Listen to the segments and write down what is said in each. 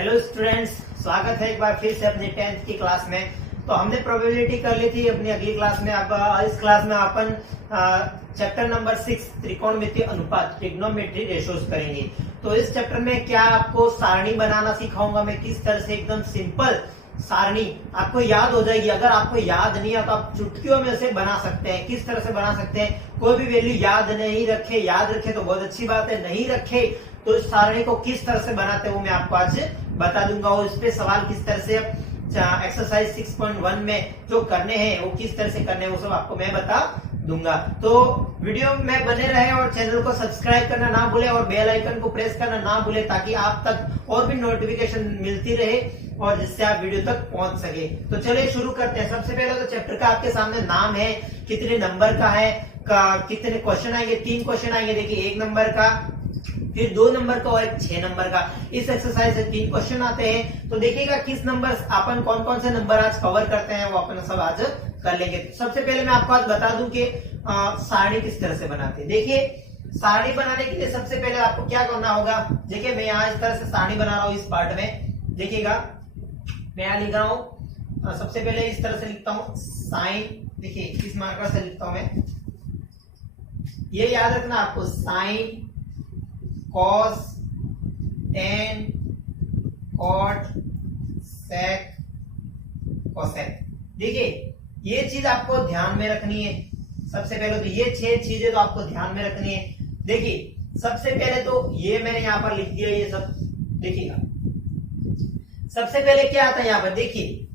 Hello students, स्वागत है एक बार फिर से अपनी 10th की क्लास में। तो हमने प्रोबेबिलिटी कर ली थी अपनी अगली क्लास में। अब इस क्लास में अपन चैप्टर नंबर 6 त्रिकोणमितीय अनुपात ट्रिग्नोमेट्री रेशियोज करेंगे। तो इस चैप्टर में क्या आपको सारणी बनाना सिखाऊंगा मैं, किस तरह से एकदम सिंपल सारणी आपको याद हो जाएगी। अगर आपको याद नहीं है तो आप चुटकियों में से बना सकते हैं। किस तरह से बना सकते हैं, कोई भी वैल्यू याद नहीं रखे, याद रखे तो बहुत अच्छी बात है, नहीं रखे तो इस सारणी को किस तरह से बनाते हैं वो मैं आपको आज बता दूंगा। और इस पे सवाल किस तरह से एक्सरसाइज 6.1 में जो करने हैं वो किस तरह से करने हैं वो सब आपको मैं बता दूंगा। तो वीडियो में बने रहे और चैनल को सब्सक्राइब करना ना भूले और बेल आइकन को प्रेस करना ना भूले, ताकि आप तक और भी नोटिफिकेशन मिलती रहे और जिससे आप वीडियो तक पहुंच सके। तो चलिए शुरू करते हैं। सबसे पहले तो चैप्टर का आपके सामने नाम है, कितने नंबर का है, कितने क्वेश्चन आएंगे, 3 क्वेश्चन आएंगे। देखिए 1 नंबर का, फिर 2 नंबर का और एक 6 नंबर का। इस एक्सरसाइज से 3 क्वेश्चन आते हैं। तो देखिएगा किस नंबर अपन कौन कौन से नंबर आज कवर करते हैं वो अपन सब आज कर लेंगे। सबसे पहले मैं आपको आज बता दूं कि सारणी किस तरह से बनाते हैं। देखिए सारणी बनाने के लिए सबसे पहले आपको क्या करना होगा। देखिए मैं यहाँ इस तरह से सारणी बना रहा हूँ इस पार्ट में। देखिएगा मैं यहाँ लिख रहा हूँ, सबसे पहले इस तरह से लिखता हूँ साइन। देखिए इस मार्कर से लिखता हूं मैं, ये याद रखना आपको, साइन, कॉस, टेन, कॉट, सेक, कोसेक। देखिए ये चीज आपको ध्यान में रखनी है। सबसे पहले तो ये 6 चीजें तो आपको ध्यान में रखनी है। देखिए सबसे पहले तो ये मैंने यहां पर लिख दिया ये सब। देखिएगा सबसे पहले क्या आता है यहां पर, देखिए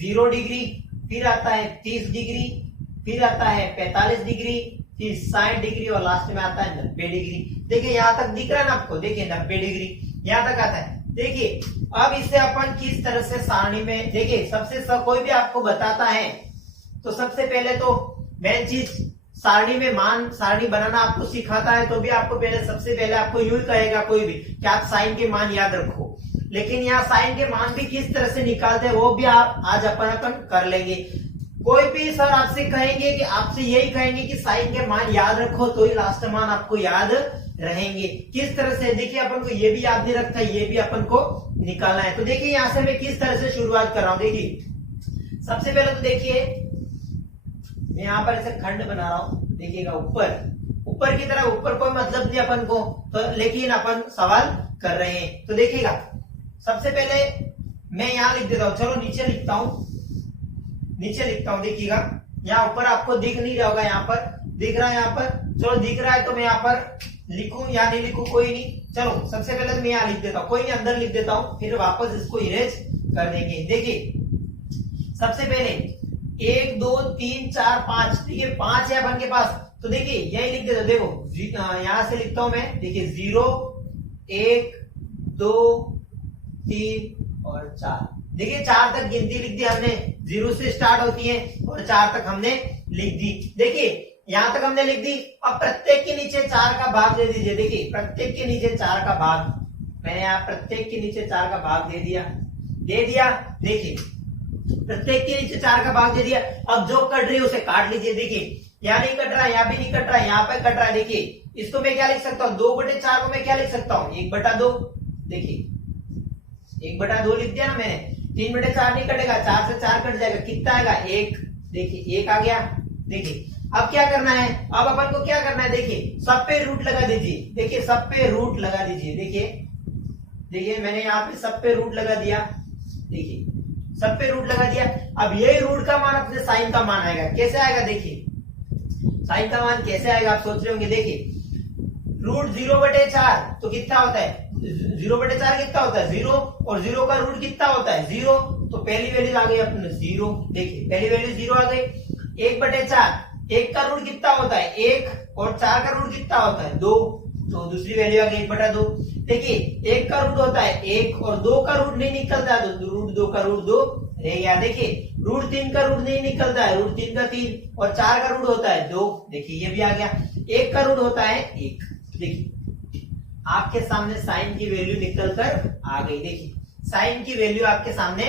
0 डिग्री, फिर आता है 30 डिग्री, फिर आता है 45 डिग्री, फिर 60 डिग्री और लास्ट में आता है 90 डिग्री। देखिए यहां तक दिख रहा है ना आपको, देखिए 90 डिग्री यहां तक आता है। देखिए अब इसे अपन किस तरह से सारणी में, देखिए कोई भी आपको बताता है तो सबसे पहले तो मेन चीज सारणी में मान, सारणी बनाना आपको सिखाता है तो भी आपको पहले सबसे पहले आपको यूं ही कहेगा कोई भी कि आप साइन के मान याद रखो। लेकिन यहाँ साइन के मान भी किस तरह से निकालते हैं वो भी आप आज अपन कर लेंगे। कोई भी सर आपसे कहेंगे कि आपसे यही कहेंगे कि साइन के मान याद रखो तो ही लास्ट मान आपको याद रहेंगे। किस तरह से, देखिए अपन को ये भी याद नहीं रखता, ये भी अपन को निकालना है। तो देखिए यहां से मैं किस तरह से शुरुआत कर रहा हूं। देखिए सबसे पहले तो देखिए मैं यहां पर ऐसे खंड बना रहा हूं। देखिएगा ऊपर की तरह, ऊपर कोई मतलब नहीं अपन को, तो लेकिन अपन सवाल कर रहे हैं। तो देखिएगा सबसे पहले मैं यहां लिख देता हूं, चलो नीचे लिखता हूं, देखिएगा यहाँ ऊपर आपको दिख नहीं रहा होगा, यहाँ पर दिख रहा है, यहाँ पर चलो दिख रहा है तो मैं यहाँ पर लिखूं या नहीं लिखूं कोई नहीं। चलो सबसे पहले तो मैं यहाँ लिख देता हूँ, कोई नहीं अंदर लिख देता हूँ, फिर वापस इसको इरेज कर देंगे। देखिए सबसे पहले 1 2 3 4 5, देखिए 5 है अपन के पास, तो देखिए यही लिख देता हूं। देखो यहां से लिखता हूं मैं, देखिए 0 1 2 3 और 4। देखिए 4 तक गिनती लिख दी हमने, 0 से स्टार्ट होती है और 4 तक हमने लिख दी। देखिए यहां तक हमने लिख दी। अब प्रत्येक के नीचे 4 का भाग दे दीजिए। देखिए प्रत्येक के नीचे 4 का भाग, मैंने यहाँ प्रत्येक के नीचे 4 का भाग दे दिया। देखिए प्रत्येक के नीचे 4 का भाग दे दिया। अब जो कट रही है उसे काट लीजिए। देखिए यहाँ नहीं कट रहा, यहाँ भी नहीं कट रहा, यहाँ पे कट रहा है। देखिए इसको मैं क्या लिख सकता हूँ, 2/4 को मैं क्या लिख सकता हूँ, 1/2। देखिए 1/2 लिख दिया ना मैंने। 3/4 नहीं कटेगा, 4 से 4 कट जाएगा, कितना आएगा 1। देखिए 1 आ गया। देखिए अब क्या करना है, अब अपन को क्या करना है, देखिए सब पे रूट लगा दीजिए। देखिए सब पे रूट लगा दीजिए। देखिए मैंने यहाँ पे सब पे रूट लगा दिया। देखिए सब पे रूट लगा दिया। अब यही रूट का मान अपने साइन का मान आएगा। कैसे आएगा, देखिए साइन का मान कैसे आएगा आप सोच रहे होंगे। देखिए रूट 0/4 तो कितना होता है, 0/4 कितना होता है 0, और 0 का रूट कितना होता है 0, तो पहली वैल्यू आ गई अपने 0। देखिए पहली वैल्यू 0 आ गई। 1/4, 1 का रूट कितना होता है 1, और 4 का रूट कितना होता है 2, तो दूसरी वैल्यू आ गई 1/2। देखिए 1 का रूट होता है 1 और 2 का रूट नहीं निकलता है तो रूट 2 का रूट 2 रह गया। देखिए रूट 3 का रूट नहीं निकलता है, रूट 3 का 3, और 4 का रूट होता है 2। देखिए ये भी आ गया। 1 का रूट होता है 1। देखिए आपके सामने साइन की वैल्यू निकल कर आ गई। देखिए साइन की वैल्यू आपके सामने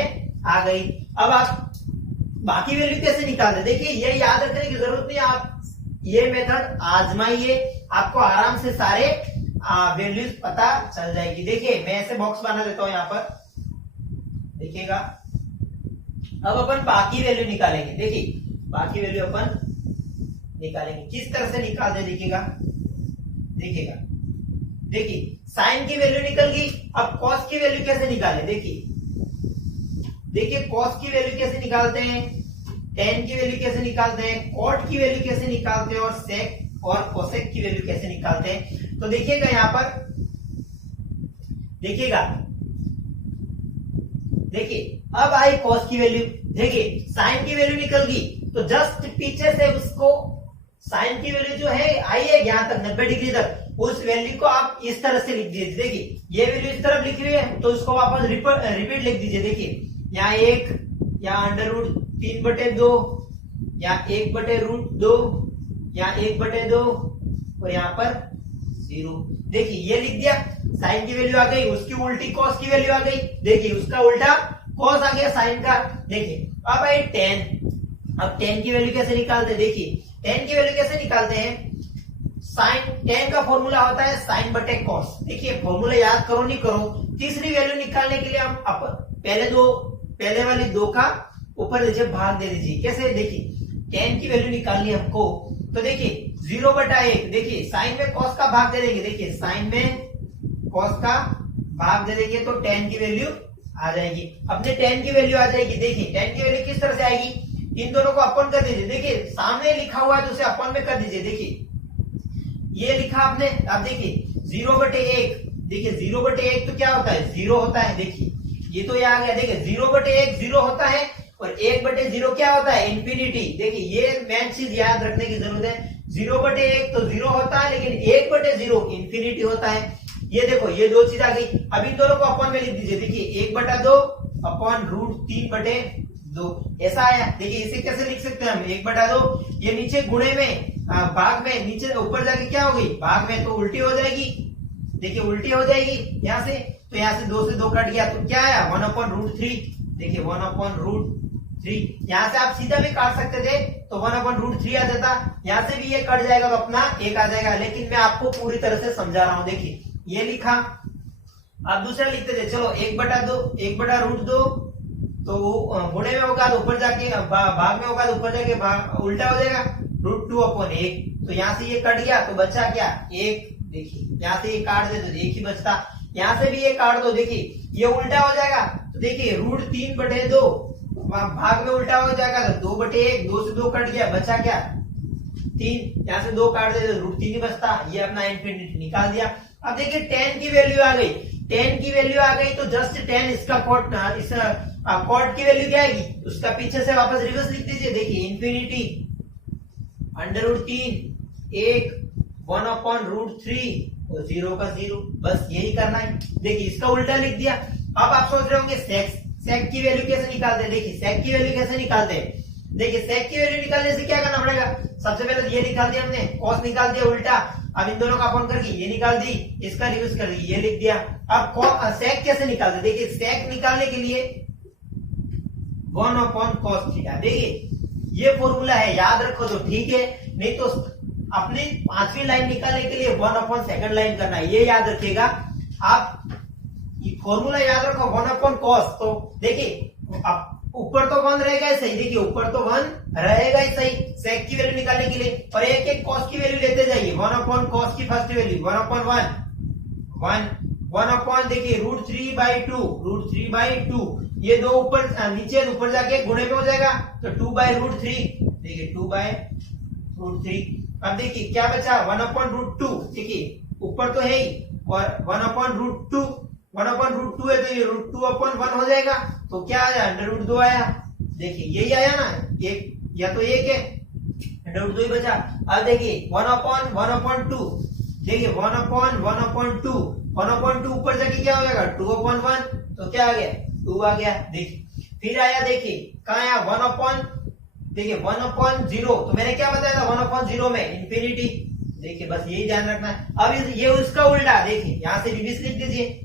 आ गई। अब आप बाकी वैल्यू कैसे निकालते, देखिए ये याद रखने की जरूरत नहीं, आप ये मेथड आजमाइए, आपको आराम से सारे वैल्यूज पता चल जाएगी। देखिए मैं ऐसे बॉक्स बना देता हूं यहाँ पर, देखिएगा। अब अपन बाकी वैल्यू निकालेंगे। देखिए बाकी वैल्यू अपन निकालेंगे, किस तरह से निकालते हैं देखिएगा। देखिएगा देखिए साइन की वैल्यू निकल गई, अब कॉस की वैल्यू कैसे निकाले। देखिए कॉस की वैल्यू कैसे निकालते हैं, टेन की वैल्यू कैसे निकालते हैं, कॉट की वैल्यू कैसे निकालते हैं, और सेक और कोसेक की वैल्यू कैसे निकालते हैं। तो देखिएगा यहाँ पर, देखिएगा देखिए अब आई कॉस की वैल्यू। देखिए साइन की वैल्यू निकल गई, तो जस्ट पीछे से उसको साइन की वैल्यू जो है आई है यहाँ तक 90 डिग्री तक, उस वैल्यू को आप इस तरह से लिख दीजिए। देखिए ये वैल्यू इस तरफ लिखी हुई है, तो इसको वापस रिपीट लिख दीजिए। देखिए यहाँ 1, यहाँ √3/2, यहाँ 1/√2, यहाँ 1/2 और यहाँ पर 0। देखिए ये लिख दिया, साइन की वैल्यू आ गई, उसकी उल्टी कॉस की वैल्यू आ गई। देखिए उसका उल्टा कॉस आ गया साइन का। देखिए अब आई 10। अब 10 की वैल्यू कैसे निकालते हैं। देखिए 10 की वैल्यू कैसे निकालते हैं, साइन 10 का फॉर्मूला होता है साइन बटे कॉस। देखिए फॉर्मूला याद करो नहीं करो, तीसरी वैल्यू निकालने के लिए हम पहले वाली 2 का ऊपर नीचे भाग दे दीजिए। कैसे, देखिए 10 की वैल्यू निकालनी है हमको, तो देखिए 0/1, देखिए साइन में कॉस का भाग दे देंगे। देखिए साइन में कॉस का भाग दे देंगे तो 10 की वैल्यू आ जाएगी। अपने 10 की वैल्यू आ जाएगी। देखिए 10 की वैल्यू किस तरह से आएगी, इन दोनों को अपन कर दीजिए। देखिए सामने लिखा हुआ है तो उसे अपन में कर दीजिए। देखिए ये लिखा आपने, अब देखिए 0/1, देखिए 0/1 तो क्या होता है, 0 होता है। देखिए ये तो ये आ गया। देखिए 0/1 0 होता है और 1/0 क्या होता है, इंफिनिटी। देखिए ये मेन चीज याद रखने की जरूरत है, 0/1 तो 0 होता है, लेकिन 1/0 इंफिनिटी होता है। ये देखो ये 2 चीज आ गई। अब इन दोनों को अपन में लिख दीजिए। देखिए 1/2 अपॉन √3/2 ऐसा आया। देखिए इसे कैसे लिख सकते हैं हम, 1/2, ये नीचे गुणे में भाग में, नीचे ऊपर जाके क्या हो गई, भाग में, तो उल्टी हो जाएगी। देखिए उल्टी हो जाएगी यहाँ से, तो यहाँ से 2 से 2 कट गया तो क्या आया, 1/√3। देखिए 1/√3, यहाँ से आप सीधा भी काट सकते थे तो 1/√3 आ जाता, यहाँ से भी ये कट जाएगा तो अपना 1 आ जाएगा। लेकिन मैं आपको पूरी तरह से समझा रहा हूं। देखिए ये लिखा, अब दूसरा लिखते थे। चलो 1/2 तो गुणे में होगा तो ऊपर जाके भाग में होगा तो ऊपर जाके उल्टा हो जाएगा, √2/1। तो यहाँ से ये कट गया तो बचा क्या, 1। देखिए यहाँ से ये काट दे तो 1 ही बचता, यहाँ से भी ये काट दो। देखिए ये उल्टा हो जाएगा, तो देखिए √3/2 भाग में उल्टा हो जाएगा तो 2/1, 2 से 2 कट गया, बचा क्या, 3। यहाँ से 2 काट दे तो √3 ही बचता। ये अपना इंफिनिटी निकाल दिया। अब देखिए 10 की वैल्यू आ गई, 10 की वैल्यू आ गई तो जस्ट 10 इसका कॉट की वैल्यू क्या आएगी, उसका पीछे से वापस रिवर्स लिख दीजिए। देखिए इंफिनिटी √3, 1, 1/√3 और 0 का 0, बस यही करना है। देखिए इसका उल्टा लिख दिया। अब आप सोच रहे होंगे सेक की वैल्यू कैसे निकालते हैं। देखिए सेक की वैल्यू कैसे निकालते हैं, देखिए सेक की वैल्यू निकालने से क्या करना पड़ेगा, सबसे पहले ये निकाल दिया हमने, कॉस निकाल दिया उल्टा। अब इन दोनों का अपन करके ये निकाल दी, इसका रिवर्स कर दी, ये लिख दिया। अब सेक कैसे निकालते, देखिए सेक निकालने के लिए 1/cos थीटा। देखिए ये फॉर्मूला है, याद रखो तो ठीक है, नहीं तो अपनी 5वीं लाइन निकालने के लिए 1/2nd लाइन करना है, ये याद रखिएगा आप। फॉर्मूला याद रखो 1/cos। तो देखिए अब ऊपर तो 1 रहेगा ही सही, देखिए ऊपर तो 1 रहेगा ही सही सेक की वैल्यू निकालने के लिए, और एक एक कॉस की वैल्यू लेते जाइए। 1/cos की फर्स्ट वैल्यू 1/1, देखिए √3/2, ये 2 ऊपर नीचे ऊपर जाके गुणे में हो जाएगा तो 2/√3। देखिए 2/√3। अब देखिए क्या बचा, 1/√2। देखिए ऊपर तो है ही, और 1/√2 है तो ये √2/1 हो जाएगा, तो क्या आया, √2 आया। देखिए यही आया ना, एक या तो एक है, √2 ही बचा। अब देखिए 1/1/2, देखिए 1/1/2 ऊपर जाके क्या हो जाएगा, 2/1, तो क्या आ गया, 2 आ गया। देखिए फिर आया, देखिए कहाँ आया, 1/0, तो मैंने क्या बताया था 1/0 में इंफिनिटी। देखिए बस यही ध्यान रखना है। अब ये उसका उल्टा, देखिए यहाँ से रिवर्स लिख दीजिए।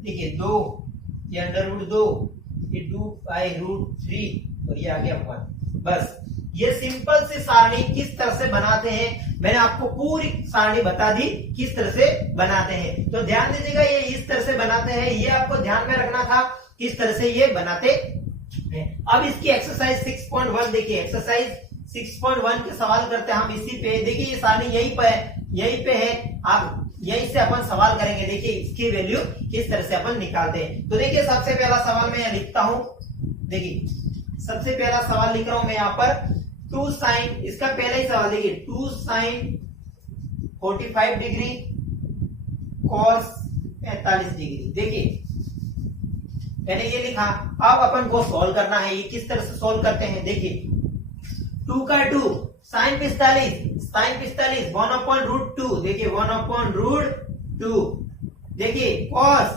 देखिए 2, ये √2, ये 2/√3 और ये आ गया 1। बस ये सिंपल सी सारणी किस तरह से बनाते हैं मैंने आपको पूरी सारणी बता दी किस तरह से बनाते हैं। तो ध्यान दीजिएगा, ये इस तरह से बनाते हैं, ये आपको ध्यान में रखना था किस तरह से ये बनाते हैं। अब इसकी एक्सरसाइज 6.1 देखिए, एक्सरसाइज 6.1 के सवाल करते हैं हम इसी पे। देखिए ये सारणी यहीं पे है, आप यहीं से अपन सवाल करेंगे। देखिए इसकी वैल्यू किस तरह से अपन निकालते हैं। तो देखिए सबसे पहला सवाल मैं यहाँ लिखता हूं। देखिए सबसे पहला सवाल लिख रहा हूं मैं यहाँ पर 2 sin, इसका पहला ही सवाल देखिए 2 sin 45 डिग्री cos 45 डिग्री। देखिए मैंने ये लिखा, अब अपन को सॉल्व करना है। ये किस तरह से सॉल्व करते हैं, देखिए 2 का 2 sin 45 1/√2। देखिए 1/√2। देखिए cos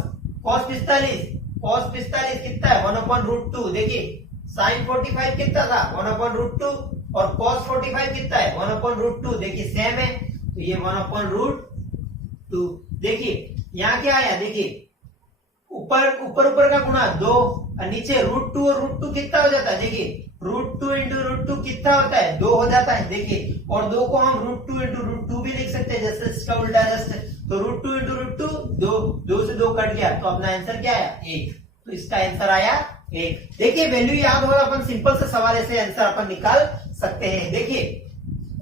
45 कितना है 1/√2। देखिए sin 45 कितना था 1/√2 और cos 45 कितना है 1/√2। देखिए सेम है, तो ये 1/√2। देखिए यहाँ क्या आया, देखिए ऊपर का गुणा 2 और नीचे √2 और √2 कितना हो जाता है। देखिए √2 × √2 कितना होता है 2 हो जाता है। देखिए और 2 को हम √2 × √2 भी लिख सकते हैं, जैसे इसका उल्टा जस्ट। तो √2 × √2 2 से 2 कट गया, तो अपना आंसर क्या आया 1। तो इसका आंसर आया 1। देखिए वैल्यू याद होगा, अपन सिंपल से सवाल ऐसे आंसर अपन निकाल सकते हैं। देखिए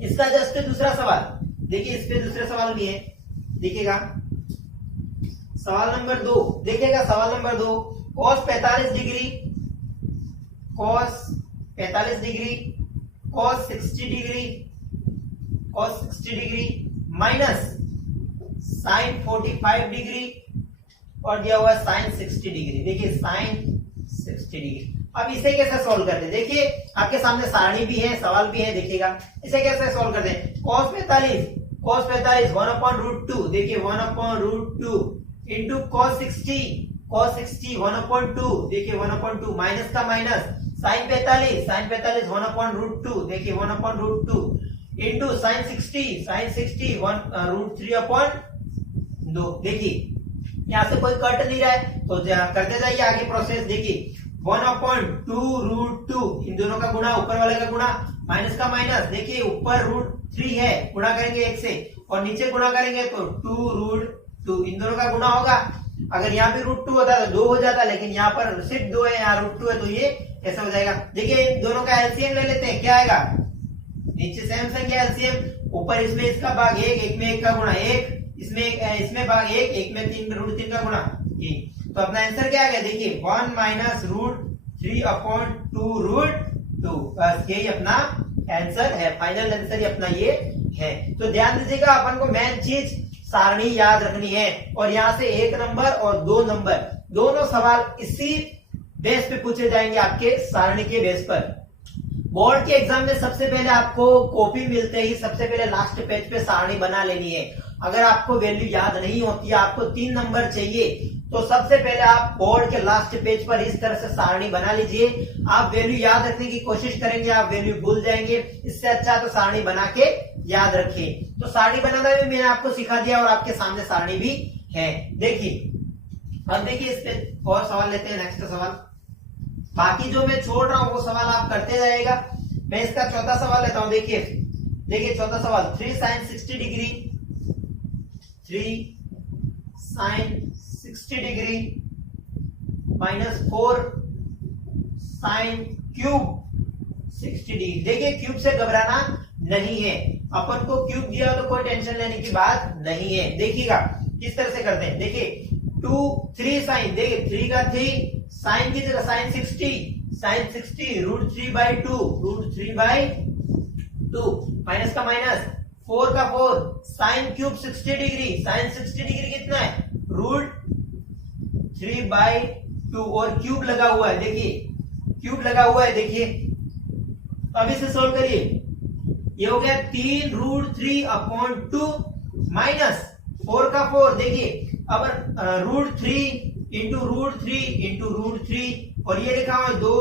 इसका जस्ट दूसरा सवाल, देखिए इस पे दूसरे सवाल भी है। देखिएगा सवाल नंबर 2, देखिएगा सवाल number 2 cos 45 degree cos 60 degree minus sin 45 degree और दिया हुआ है sin 60 डिग्री। देखिए sin 60 डिग्री। अब इसे कैसे सॉल्व करते हैं, देखिए आपके सामने सारणी भी है, सवाल भी है। देखिएगा इसे कैसे सॉल्व करते हैं। cos 45 1/√2। देखिए 1/√2 इंटू cos 60 1/2। देखिए 1/2 माइनस का माइनस sin 45 1/√2। देखिए 1/√2 इंटू sin 60 √3/2। देखिए यहाँ से कोई कट नहीं रहा है, तो करते जाइए आगे प्रोसेस। देखिए 1/2 इन दोनों का गुणा, ऊपर वाले का गुणा माइनस का माइनस। देखिए ऊपर √3 है, गुणा करेंगे 1 से और नीचे गुणा करेंगे तो 2 इन दोनों का गुणा होगा। अगर यहाँ पे √2 होता तो 2 हो जाता, लेकिन यहाँ पर सिर्फ 2 है, यहाँ √2 है, तो ये ऐसा हो जाएगा। देखिए इन दोनों का एलसीएम ले लेते हैं, क्या आएगा, नीचे सेम संख्या एलसीएम, ऊपर इसमें इसका भाग 1 में 1 का गुणा 1, इसमें भाग 1 में 3 √3 का गुणा 1। तो अपना आंसर क्या आ गया, देखिए 1 माइनस √3/2 बस यही अपना आंसर है, फाइनल आंसर ही अपना ये है। तो ध्यान दीजिएगा, अपन को मेन चीज सारणी याद रखनी है और यहाँ से 1 नंबर और 2 नंबर दोनों सवाल इसी बेस पे पूछे जाएंगे, आपके सारणी के बेस पर। बोर्ड के एग्जाम में सबसे पहले आपको कॉपी मिलते ही सबसे पहले लास्ट पेज पे सारणी बना लेनी है। अगर आपको वैल्यू याद नहीं होती है, आपको 3 नंबर चाहिए, तो सबसे पहले आप बोर्ड के लास्ट पेज पर इस तरह से सारणी बना लीजिए। आप वैल्यू याद रखने की कोशिश करेंगे, आप वैल्यू भूल जाएंगे, इससे अच्छा तो सारणी बना के याद रखिए। तो सारणी बनाना भी मैंने आपको सिखा दिया और आपके सामने सारणी भी है। देखिए अब देखिए इस पे और सवाल लेते हैं, नेक्स्ट सवाल। बाकी जो मैं छोड़ रहा हूं वो सवाल आप करते जाएगा। मैं इसका चौथा सवाल लेता हूं। देखिए चौथा सवाल 3 sin 60 degree minus 4 sin cube 60 degree. देखिए क्यूब से घबराना नहीं है, अपन को क्यूब दिया तो कोई टेंशन लेने की बात नहीं है। देखिएगा किस तरह से करते हैं। देखिए 3 sin, देखिए 3 का 3 sin की जगह sin 60 √3/2 माइनस का माइनस 4 का 4 sin cube 60 degree. sin 60 degree कितना है √3/2 और क्यूब लगा हुआ है। देखिए क्यूब लगा हुआ है। देखिए अब इसे सोल्व करिए, ये हो गया 3 √3/2 माइनस 4 का 4। देखिए अब √3 इंटू √3 और ये लिखा हुआ है 2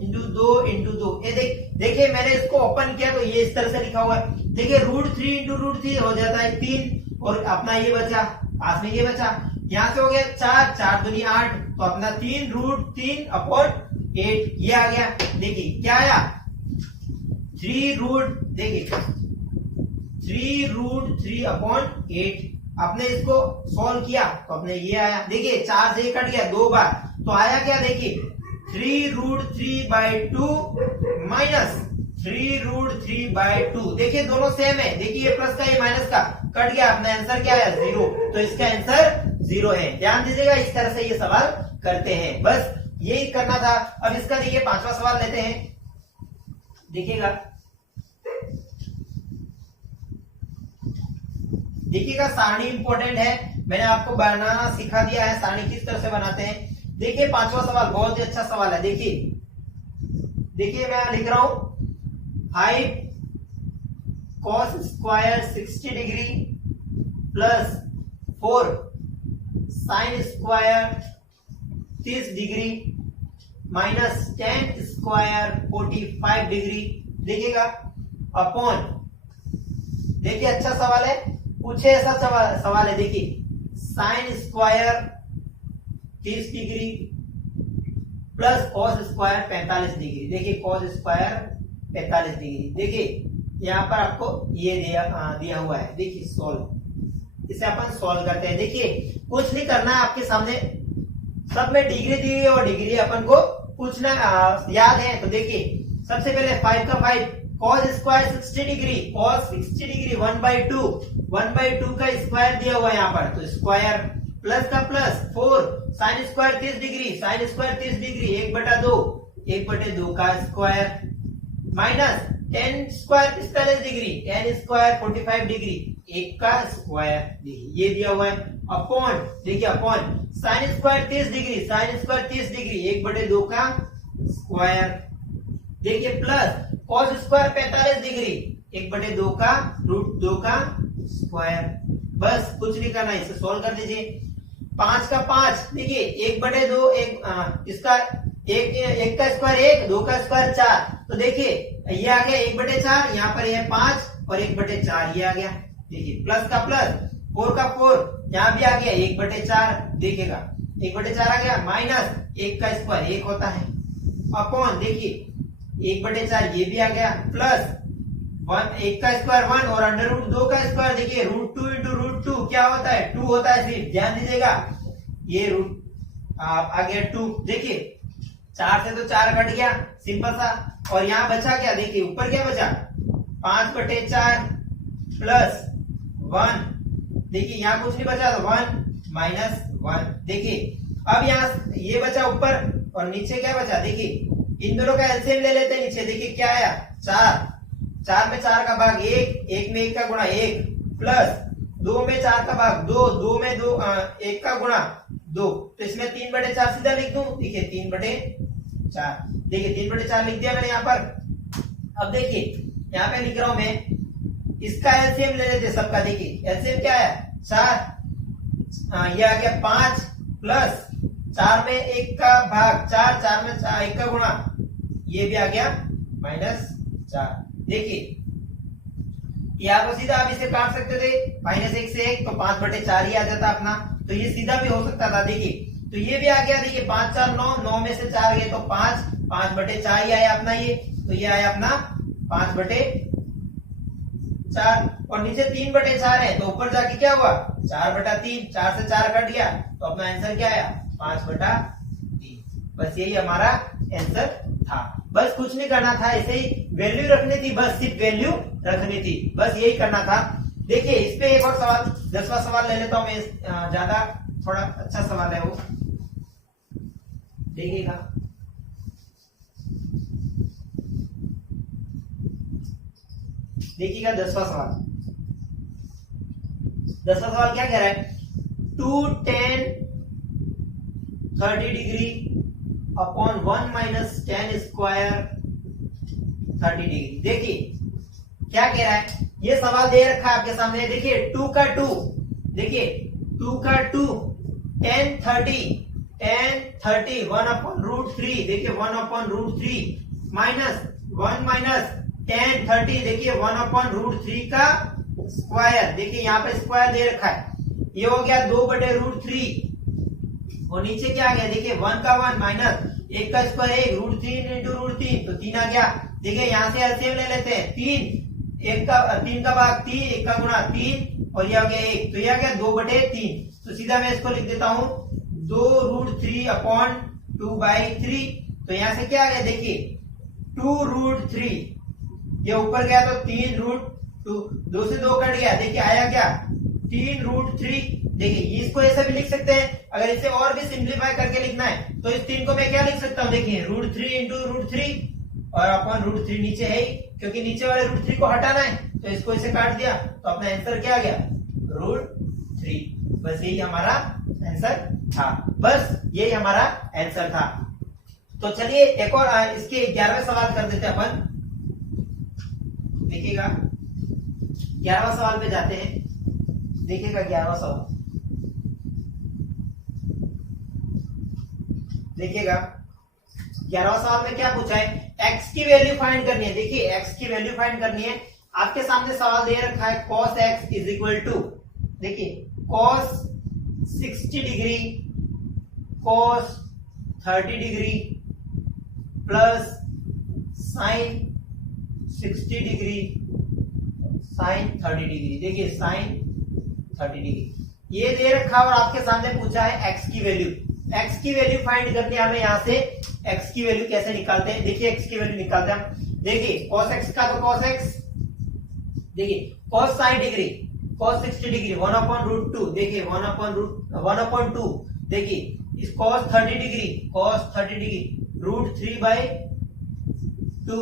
× 2 ये देखिए मैंने इसको ओपन किया तो ये इस तरह से लिखा हुआ है। देखिए √3 × √3 हो जाता है 3 और अपना ये बचा, पास में ये बचा, यहां से हो गया 4 दूनी 8, तो अपना 3 √3/8 ये आ गया। देखिए क्या आया 3 √3 3√3/8। आपने इसको सॉल्व किया तो अपने ये आया, देखिए 4 से कट गया 2 बार, तो आया क्या, देखिए 3√3/2 माइनस 3√3/2। देखिए दोनों सेम है, देखिए ये प्लस का ये माइनस का कट गया, अपना आंसर क्या आया 0। तो इसका आंसर 0 है। ध्यान दीजिएगा, इस तरह से ये सवाल करते हैं, बस यही करना था। अब इसका देखिए 5वां सवाल लेते हैं, देखिएगा सारणी इंपॉर्टेंट है, मैंने आपको बनाना सिखा दिया है, सारणी किस तरह से बनाते हैं। देखिए 5वां सवाल बहुत ही अच्छा सवाल है। देखिए मैं लिख रहा हूं 5 cos square 60 degree plus 4 sin square 30 degree minus 10 square 45 degree. देखिएगा अपॉन, देखिए अच्छा सवाल है, पूछे ऐसा सवाल है। देखिए sin square 30 degree plus cos square 45 degree. देखिए cos स्क्वायर 45 डिग्री, देखिए यहाँ पर आपको ये दिया हुआ है। देखिए सॉल्व, इसे अपन सॉल्व करते हैं। देखिए कुछ नहीं करना है, आपके सामने सब में डिग्री दी हुई है और डिग्री अपन को पूछना याद है। तो देखिए सबसे पहले 5 का 5 cos square 60 degree, cos 60 degree 1/2 का स्क्वायर दिया हुआ है यहाँ पर, तो स्क्वायर प्लस का plus 4 sin square 30 degree, sin square 30 degree 1/2 का square minus 10 square 45 degree, 10 square 45 degree 1 का स्क्वायर, ये दिया हुआ है। अपॉन, देखिए upon sin square 30 degree, sin square 30 degree 1/2 का स्क्वायर, देखिए प्लस cos स्क्वायर 45 डिग्री 1/2 का √2 का स्क्वायर। बस कुछ नहीं करना, इसे सॉल्व कर दीजिए। 5 का 5, देखिए 1/2 इसका एक का स्क्वायर 1, 2 का स्क्वायर 4, तो देखिए ये आ गया 1/4, यहाँ पर ये 5 और 1/4 ये आ गया। देखिए प्लस का प्लस 4 का 4 यहाँ भी आ गया 1/4, देखिएगा 1/4 आ गया, माइनस 1 का स्क्वायर 1 होता है, अपॉन देखिए 1/4 ये भी आ गया, प्लस 1 का स्क्वायर 1 और √2 का स्क्वायर, देखिए √2 × √2 क्या होता है 2 होता है सिर्फ, ध्यान दीजिएगा ये रूट आ गया 2। देखिए 4 से तो 4 कट गया सिंपल सा, और यहाँ बचा क्या, देखिए ऊपर क्या बचा 5/4 प्लस 1, देखिए यहाँ कुछ नहीं बचा तो 1 माइनस 1। देखिए अब यहाँ ये बचा ऊपर और नीचे क्या बचा, देखिए इन दोनों का एलसीएम ले लेते हैं नीचे, देखिए क्या आया 4 में 4 का भाग 1 में 1 का गुणा 1 प्लस 2 में 4 का भाग 2 में 1 का गुणा 2, तो इसमें 3/4 सीधा लिख दूं, देखिए 3/4, देखिए 3/4 लिख दिया मैंने यहाँ पर। अब देखिए यहाँ पे लिख रहा हूं मैं, इसका एलसीएम ले लेते सबका, देखिए एलसीएम क्या है 4, ये आ गया 5 प्लस 4 में 1 का भाग 4 में 1 का गुणा, ये भी आ गया -4। देखिए या तो सीधा आप इसे काट सकते थे -1 से 1, तो 5/4 ही आ जाता अपना, तो ये सीधा भी हो सकता था। देखिए तो ये भी आ गया, देखिए 5 4 9 में से 4 गए तो 5/4 ही आया अपना, ये तो ये आया अपना 5/4, और नीचे 3/4 है तो ऊपर जाके क्या हुआ 4/3, 4 से 4 कट गया तो अपना आंसर क्या आया 5/3। बस यही हमारा आंसर था, बस कुछ नहीं करना था, ऐसे ही वैल्यू रखनी थी, बस सिर्फ वैल्यू रखनी थी, बस यही करना था। देखिए इस पे एक और सवाल 10वां सवाल ले लेता हूं मैं, ज्यादा थोड़ा अच्छा सवाल है वो, देखिएगा देखिएगा 10वां सवाल। 10वां सवाल क्या कह रहा है, 2 tan 30 degree upon 1 minus 10 square 30 degree. देखिए क्या कह रहा है, ये सवाल दे रखा है आपके सामने, देखिए 2 का 2, देखिए 2 का 2 tan 30 1/√3, देखिए 1/√3 माइनस 1 माइनस tan 30, देखिए 1/√3 का स्क्वायर, देखिए यहाँ पे स्क्वायर दे रखा है, ये हो गया 2/√3, और नीचे क्या आ गया, देखिए 1 का 1 माइनस 1 का स्क्वायर 1 √3 × √3, तो 3 आ गया। देखिए यहाँ से एलसीएम ले लेते हैं, 3 एक का 3 का भाग 3, 1 का गुणा 3 और ये आ गया 1, तो ये आ गया 2/3। तो सीधा मैं इसको लिख देता हूं 2√3/2/3। तो यहां से क्या आ गया देखिए 2√3, ये ऊपर गया तो 3√2, 2 से 2 कट गया, देखिए आया क्या 3√3। देखिए इसको ऐसे भी लिख सकते हैं, अगर इसे और भी सिंप्लीफाई करके लिखना है तो इस 3 को मैं क्या लिख सकता हूं, देखिए √3 × √3 और अपन √3 नीचे है ही, क्योंकि नीचे वाले √3 को हटाना है, तो इसको इसे काट दिया तो अपना आंसर क्या आ गया √3। बस यही हमारा आंसर था, बस यही हमारा आंसर था। तो चलिए एक और इसके 11वें सवाल कर देते हैं अपन। देखिएगा 11वां सवाल पे जाते हैं। देखिएगा 11वां सवाल, देखिएगा 11वां सवाल में क्या पूछा है, x की वैल्यू फाइंड करनी है। देखिए x की वैल्यू फाइंड करनी है, आपके सामने सवाल दे रखा है cos x = देखिए cos 60 degree cos 30 degree plus sin 60 degree sin 30 degree. देखिए sin 30 डिग्री ये दे रखा और आपके सामने पूछा है x की वैल्यू। x की वैल्यू फाइंड करनी है हमें, यहां से x की वैल्यू कैसे निकालते हैं, देखिए x की वैल्यू निकालते हैं हम। देखिए cos x का तो cos x, देखिए cos 60 डिग्री cos 60 डिग्री 1/√2, देखिए 1/2, देखिए इस cos 30 डिग्री √3/2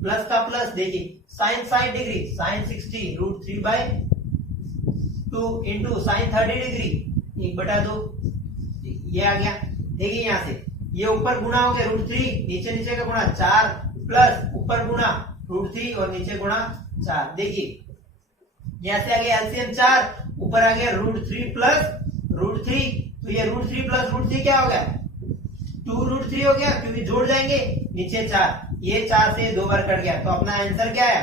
प्लस का प्लस, देखिए sin 60 degree sin 60 √3/2 into sin 30 degree 1/2, ये आ गया। देखिए यहां से ये ऊपर गुणा हो गया √3, नीचे का गुणा 4 प्लस ऊपर गुणा √3 और नीचे गुणा 4। देखिए यहां से आ गया एलसीएम 4, ऊपर आ गया √3 प्लस √3, तो ये √3 प्लस √3 क्या हो गया 2√3 हो गया, क्योंकि जोड़ जाएंगे नीचे 4, ये 4 से 2 बार कट गया, तो अपना आंसर क्या आया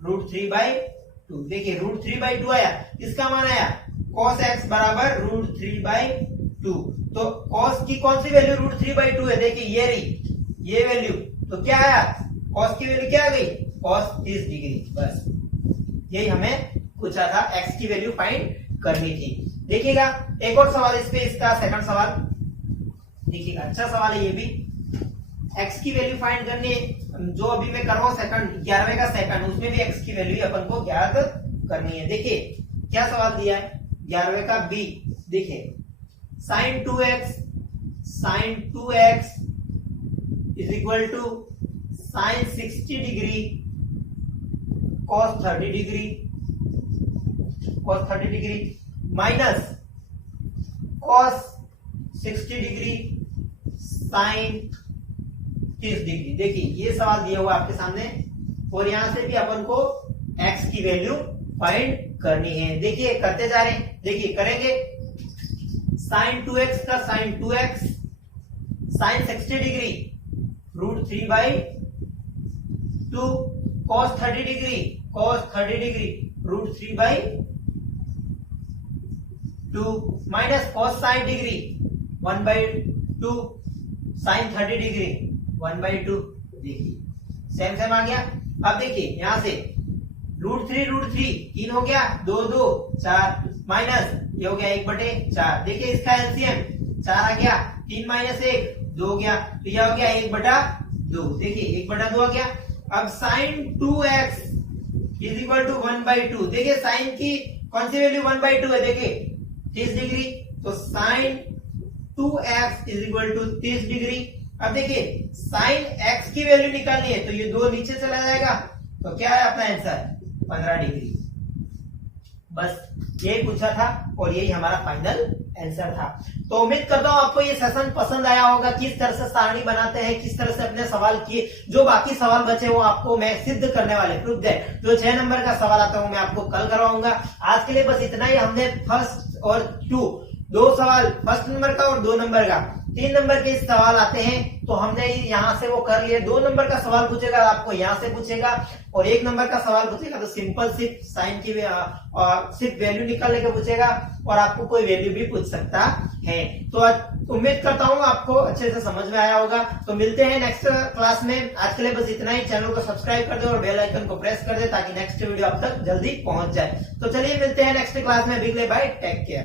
√3/2। देखिए √3/2 आया, इसका मान आया cos x बराबर √3/2। तो cos की कौन सी वैल्यू √3/2 है, देखिए ये रही ये वैल्यू, तो क्या आया cos की वैल्यू क्या आ गई cos 30 डिग्री। बस यही हमें पूछा था, x की वैल्यू फाइंड करनी थी। देखिएगा एक और सवाल इस पे, इसका सेकंड सवाल देखिएगा, अच्छा सवाल है ये भी। x की वैल्यू फाइंड करनी है, जो अभी मैं कर रहा हूं सेकंड 11वें का सेकंड, उसमें भी x की वैल्यू अपन को ज्ञात करनी है। देखिए क्या सवाल दिया है 11वें का बी, देखिए sin 2x = sin 60 degree cos 30 degree minus cos 60 degree sin 30 degree. देखिए ये सवाल दिया हुआ आपके सामने, और यहां से भी अपन को x की वैल्यू फाइंड करनी है। देखिए करते जा रहे हैं, देखिए करेंगे sin 2x का sin 2x sin 60 degree √3/2 cos 30 degree √3/2 minus cos 60 degree 1/2 sin 30 degree 1/2। देखिए सेम आ गया। अब देखिए यहां से √3 3 हो गया, 2 2 4 माइनस ये हो गया 1/4। देखिए इसका एलसीएम 4 आ गया, 3 - 1 2 हो गया, तो यह हो गया 1/2। देखिए 1/2 आ गया। अब sin 2x = 1/2। देखिए sin की कौन सी वैल्यू 1/2 है, देखिए 30 डिग्री, तो sin 2x = 30 डिग्री। अब देखिए sin x की वैल्यू निकालनी है, तो ये 2 नीचे चला जाएगा, तो क्या है अपना आंसर 15 डिग्री। बस यही पूछा था और यही हमारा फाइनल आंसर था। तो उम्मीद करता हूं आपको ये सेशन पसंद आया होगा, किस तरह से सारणी बनाते हैं, किस तरह से अपने सवाल किए। जो बाकी सवाल बचे वो आपको मैं सिद्ध करने वाले प्रूफ दे, जो 6 नंबर का सवाल आता है मैं आपको कल करवाऊंगा। आज के लिए बस इतना ही। हमने फर्स्ट और 2 सवाल, फर्स्ट नंबर का और 2 नंबर का 3 नंबर के सवाल आते हैं तो हमने यहाँ से वो कर लिए। 2 नंबर का सवाल पूछेगा आपको यहाँ से पूछेगा, और 1 नंबर का सवाल पूछेगा तो सिंपल सिर्फ साइन की सिर्फ वैल्यू निकालने के पूछेगा, और आपको कोई वैल्यू भी पूछ सकता है। तो उम्मीद करता हूँ आपको अच्छे से समझ में आया होगा। तो मिलते हैं नेक्स्ट क्लास में। आज के लिए बस इतना ही। चैनल को सब्सक्राइब कर दे और बेल आइकन को प्रेस कर दे ताकि नेक्स्ट वीडियो आप तक जल्दी पहुंच जाए। तो चलिए मिलते हैं नेक्स्ट क्लास में। Big bye, take care.